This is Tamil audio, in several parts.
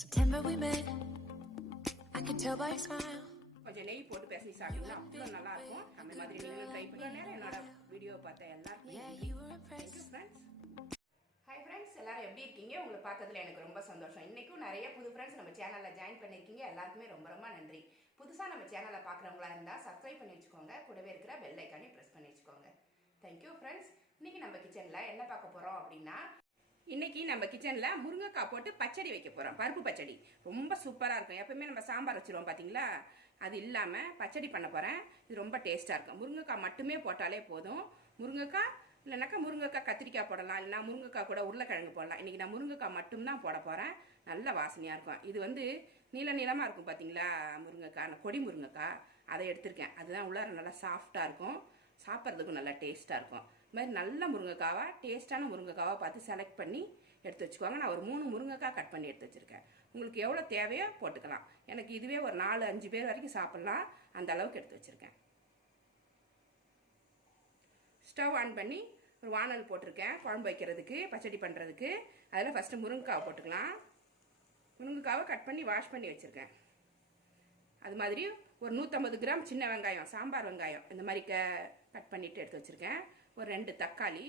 September we met. I can tell by your smile. கொஞ்சம் நெய் போட்டு பேசி சாப்பிட்டீங்கன்னா அவ்வளோ நல்லா இருக்கும். அந்த மாதிரி நீங்களும் ட்ரை பண்ணுங்க. என்னோட வீடியோ பார்த்த எல்லாருக்கும் ஹாய் ஃப்ரெண்ட்ஸ், எல்லாரும் எப்படி இருக்கீங்க? உங்களை பார்த்ததுல எனக்கு ரொம்ப சந்தோஷம். இன்னைக்கும் நிறைய புது ஃப்ரெண்ட்ஸ் நம்ம சேனலில் ஜாயின் பண்ணியிருக்கீங்க. எல்லாருக்குமே ரொம்ப ரொம்ப நன்றி. புதுசாக நம்ம சேனலை பார்க்குறவங்களா இருந்தால் சப்ஸ்கிரைப் பண்ணி வச்சுக்கோங்க. கூடவே இருக்கிற பெல் ஐக்கானே ப்ரெஸ் பண்ணி வச்சுக்கோங்க. Thank you friends. இன்னைக்கு நம்ம கிச்சனில் என்ன பார்க்க போகிறோம் அப்படின்னா, இன்னைக்கு நம்ம கிச்சன்ல முருங்கைக்காய் போட்டு பச்சடி வைக்க போறோம். பருப்பு பச்சடி ரொம்ப சூப்பரா இருக்கும். எப்பவுமே நம்ம சாம்பார் வச்சிருவோம் பாத்தீங்களா, அது இல்லாம பச்சடி பண்ண போறேன். இது ரொம்ப டேஸ்டா இருக்கும். முருங்கைக்காய் மட்டுமே போட்டாலே போதும். முருங்கைக்காய் இல்லைனாக்கா முருங்கைக்காய் கத்திரிக்காய் போடலாம், இல்லைனா முருங்கைக்காய் கூட உருளைக்கிழங்கு போடலாம். இன்னைக்கு நான் முருங்கைக்காய் மட்டும்தான் போட போறேன். நல்ல வாசனையா இருக்கும். இது வந்து நீள நீளமா இருக்கும் பாத்தீங்களா முருங்கைக்காய், கொடி முருங்கைக்காய் அதை எடுத்திருக்கேன். அதுதான் உள்ளார நல்லா சாஃப்டா இருக்கும், சாப்பிட்றதுக்கும் நல்லா டேஸ்டா இருக்கும். இது மாதிரி நல்ல முருங்கைக்காவா டேஸ்டான முருங்கைக்காவா பார்த்து செலக்ட் பண்ணி எடுத்து வச்சுக்கோங்க. நான் ஒரு 3 முருங்கைக்காய் கட் பண்ணி எடுத்து வச்சிருக்கேன். உங்களுக்கு எவ்வளோ தேவையோ போட்டுக்கலாம். எனக்கு இதுவே ஒரு 4-5 பேர் வரைக்கும் சாப்பிடலாம், அந்த அளவுக்கு எடுத்து வச்சிருக்கேன். ஸ்டவ் ஆன் பண்ணி ஒரு வானல் போட்டிருக்கேன் குழம்பு வைக்கிறதுக்கு, பச்சடி பண்ணுறதுக்கு. அதில் ஃபஸ்ட்டு முருங்கைக்காவை போட்டுக்கலாம். முருங்கைக்காவை கட் பண்ணி வாஷ் பண்ணி வச்சுருக்கேன். அது மாதிரி ஒரு 150 கிராம் சின்ன வெங்காயம், சாம்பார் வெங்காயம் இந்த மாதிரி கட் பண்ணிட்டு எடுத்து வச்சிருக்கேன். ஒரு 2 தக்காளி,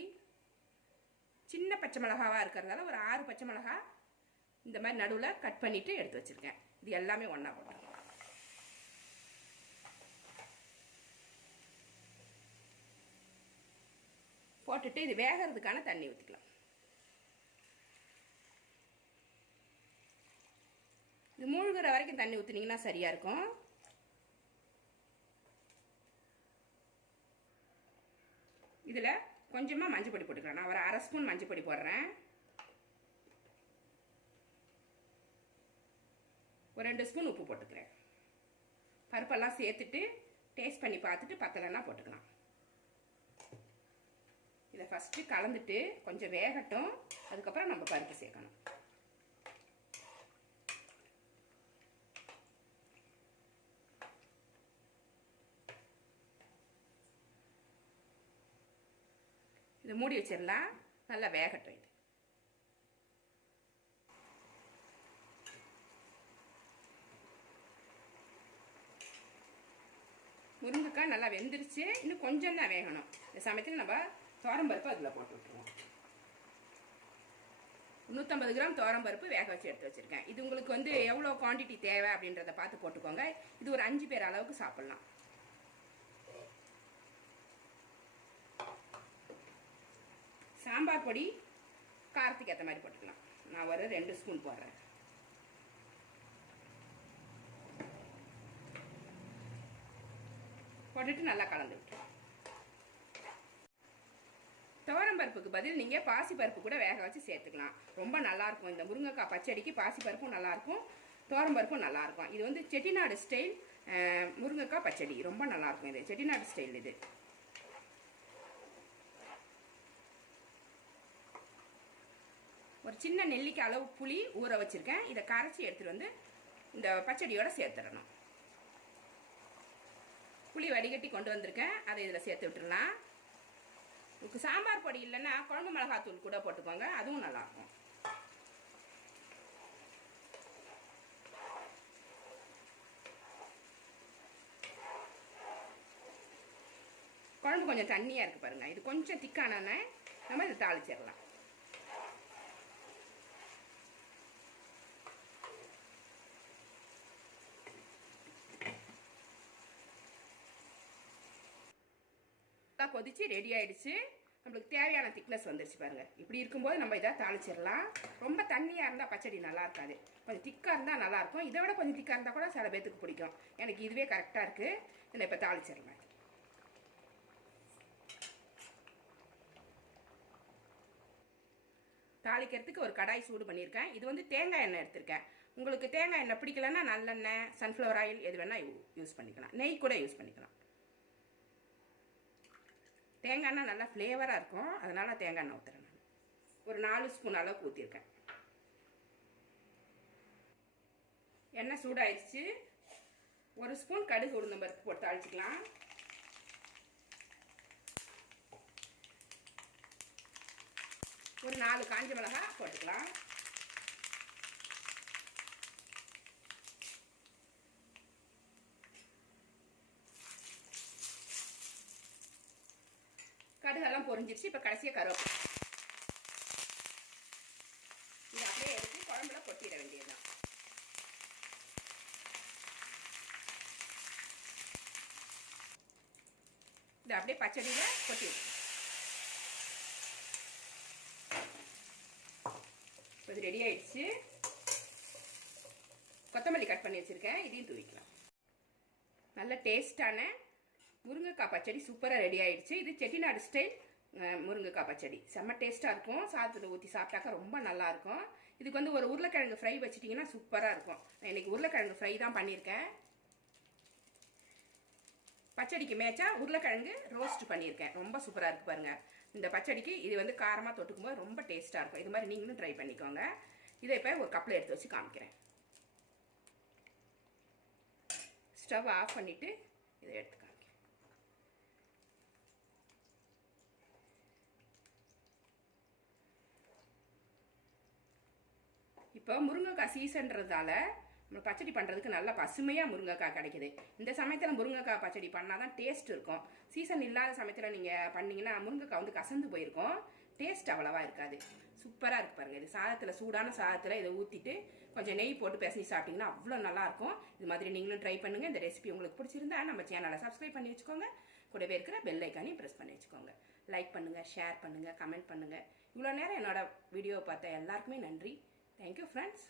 சின்ன பச்சை மிளகாவா இருக்கிறதால ஒரு 6 பச்சை மிளகா இந்த மாதிரி நடுவில் கட் பண்ணிட்டு எடுத்து வச்சிருக்கேன். இது எல்லாமே ஒன்றா போட்டுருக்கோம். போட்டுட்டு இது வேகிறதுக்கான தண்ணி ஊற்றிக்கலாம். இது மூழ்கிற வரைக்கும் தண்ணி ஊற்றினீங்கன்னா சரியா இருக்கும். இதுல கொஞ்சமா மஞ்சள் பொடி போட்டுக்கலாம். நான் ஒரு 1/2 ஸ்பூன் மஞ்சள் பொடி போடுறேன். ஒரு 2 ஸ்பூன் உப்பு போட்டுக்கிறேன். பருப்பெல்லாம் சேர்த்துட்டு டேஸ்ட் பண்ணி பார்த்துட்டு பத்தலைன்னா போட்டுக்கலாம். இதை ஃபர்ஸ்ட் கலந்துட்டு கொஞ்சம் வேகட்டும், அதுக்கப்புறம் நம்ம பருப்பு சேர்க்கணும். இதை மூடி வச்சிடலாம், நல்லா வேகட்டும். இது முருங்கைக்காய் நல்லா வெந்துருச்சு, இன்னும் கொஞ்சம் தான் வேகணும். இந்த சமயத்தில் நம்ம துவரம்பருப்பு அதில் போட்டு விட்டுருவோம். 150 கிராம் துவரம்பருப்பு வேக வச்சு எடுத்து வச்சிருக்கேன். இது உங்களுக்கு வந்து எவ்வளோ குவான்டிட்டி தேவை அப்படின்றத பார்த்து போட்டுக்கோங்க. இது ஒரு 5 பேர் அளவுக்கு சாப்பிடலாம். சாம்பார் பொடி காரத்துக்கு ஏற்ற மாதிரி போட்டுக்கலாம். நான் ஒரு 2 ஸ்பூன் போடுறேன். போட்டுட்டு நல்லா கலந்து விட்டு, துவரம்பருப்புக்கு பதில் நீங்க பாசி பருப்பு கூட வேக வச்சு சேர்த்துக்கலாம். ரொம்ப நல்லா இருக்கும். இந்த முருங்கைக்காய் பச்சடிக்கு பாசி பருப்பும் நல்லா இருக்கும், துவரம்பருப்பும் நல்லா இருக்கும். இது வந்து செட்டிநாடு ஸ்டைல் முருங்கைக்காய் பச்சடி, ரொம்ப நல்லா இருக்கும். இது செட்டிநாடு ஸ்டைல். இது ஒரு சின்ன நெல்லிக்காய் அளவு புளி ஊற வச்சிருக்கேன். இதை கரைச்சி எடுத்துட்டு வந்து இந்த பச்சடியோட சேர்த்துடணும். புளி வடிகட்டி கொண்டு வந்திருக்கேன், அதை இதில் சேர்த்து விட்டுடலாம். உங்களுக்கு சாம்பார் பொடி இல்லைன்னா குழம்பு மிளகாத்தூள் கூட போட்டுக்கோங்க, அதுவும் நல்லா இருக்கும். குழம்பு கொஞ்சம் தண்ணியா இருக்கு பாருங்க. இது கொஞ்சம் திக்கானே நம்ம இதை தாளிச்சிடலாம். கொதிச்சு ரெடி ஆயிடுச்சு. நம்மளுக்கு தேவையான திக்னஸ் வந்துருச்சு பாருங்க. இப்படி இருக்கும்போது நம்ம இதை தாளிச்சிடலாம். ரொம்ப தண்ணியா இருந்தா பச்சடி நல்லா இருக்காது, கொஞ்சம் திக்கா இருந்தா நல்லா இருக்கும். இதை விட கொஞ்சம் திக்கா இருந்தா கூட சில பேத்துக்கு பிடிக்கும். எனக்கு இதுவே கரெக்டா இருக்கு. இதை இப்ப தாளிச்சிடலாம். தாளிக்கிறதுக்கு ஒரு கடாய் சூடு பண்ணியிருக்கேன். இது வந்து தேங்காய் எண்ணெய் எடுத்திருக்கேன். உங்களுக்கு தேங்காய் எண்ணெய் பிடிக்கலன்னா நல்லெண்ணெய், சன்ஃப்ளவர் ஆயில் எது வேணா யூஸ் பண்ணிக்கலாம். நெய் கூட யூஸ் பண்ணிக்கலாம். தேங்காய் எண்ணெய் நல்லா ஃப்ளேவராக இருக்கும், அதனால தேங்காய் எண்ணெய் ஊற்றுறேன். நான் ஒரு 4 ஸ்பூன் அளவுக்கு ஊற்றிருக்கேன். எண்ணெய் சூடாயிடுச்சு. 1 ஸ்பூன் கடுகு உளுந்தம் பருப்பு போட்டு தாளிச்சிக்கலாம். ஒரு 4 காஞ்ச மிளகாய் போட்டுக்கலாம். கடுகெல்லாம் பொரிஞ்சிருச்சு. இப்போ கடைசியாக கருவேப்பிலை இதை அப்படியே எடுத்து குழம்புல கொட்டிட வேண்டியதுதான். இதை அப்படியே பச்சடியில் கொட்டிடுச்சு. இது ரெடி ஆயிடுச்சு. கொத்தமல்லி கட் பண்ணி வச்சுருக்கேன், இதையும் தூவிக்கலாம். நல்ல டேஸ்டான முருங்கைக்காய் பச்சடி சூப்பராக ரெடி ஆயிடுச்சு. இது செட்டிநாடு ஸ்டைல் முருங்கைக்காய் பச்சடி செம்ம டேஸ்ட்டாக இருக்கும். சாதத்தில் ஊற்றி சாப்பிட்டாக்கா ரொம்ப நல்லாயிருக்கும். இதுக்கு வந்து ஒரு உருளைக்கிழங்கு ஃப்ரை வச்சிட்டிங்கன்னா சூப்பராக இருக்கும். நான் இன்றைக்கி உருளைக்கிழங்கு ஃப்ரை தான் பண்ணியிருக்கேன். பச்சடிக்கு மேய்ச்சா உருளைக்கிழங்கு ரோஸ்ட் பண்ணியிருக்கேன். ரொம்ப சூப்பராக இருக்குது பாருங்கள். இந்த பச்சடிக்கு இது வந்து காரமாக தொட்டுக்கும்போது ரொம்ப டேஸ்ட்டாக இருக்கும். இது மாதிரி நீங்களும் ட்ரை பண்ணிக்கோங்க. இதை இப்போ ஒரு கப்பில் எடுத்து வச்சு காமிக்கிறேன். ஸ்டவ் ஆஃப் பண்ணிவிட்டு இதை எடுத்து காமிக்கிறேன். இப்போ முருங்கைக்காய் சீசன்றதால நம்ம பச்சடி பண்ணுறதுக்கு நல்லா பசுமையாக முருங்கைக்காய் கிடைக்குது. இந்த சமயத்தில் முருங்கைக்காய் பச்சடி பண்ணால் தான் டேஸ்ட் இருக்கும். சீசன் இல்லாத சமயத்தில் நீங்கள் பண்ணிங்கன்னா முருங்கைக்காய் வந்து கசந்து போயிருக்கும், டேஸ்ட் அவ்வளோவா இருக்காது. சூப்பராக இருக்குது பாருங்கள். இது சாதத்தில், சூடான சாதத்தில் இதை ஊற்றிட்டு கொஞ்சம் நெய் போட்டு பிசைஞ்சு சாப்பிட்டிங்கன்னா அவ்வளோ நல்லாயிருக்கும். இது மாதிரி நீங்களும் ட்ரை பண்ணுங்கள். இந்த ரெசிபி உங்களுக்கு பிடிச்சிருந்தா நம்ம சேனலை சப்ஸ்கிரைப் பண்ணி வச்சுக்கோங்க. கூடவே இருக்கிற பெல் ஐக்கானையும் ப்ரெஸ் பண்ணி வச்சுக்கோங்க. லைக் பண்ணுங்கள், ஷேர் பண்ணுங்கள், கமெண்ட் பண்ணுங்கள். இவ்வளோ நேரம் என்னோட வீடியோவை பார்த்த எல்லாருக்குமே நன்றி. Thank you friends.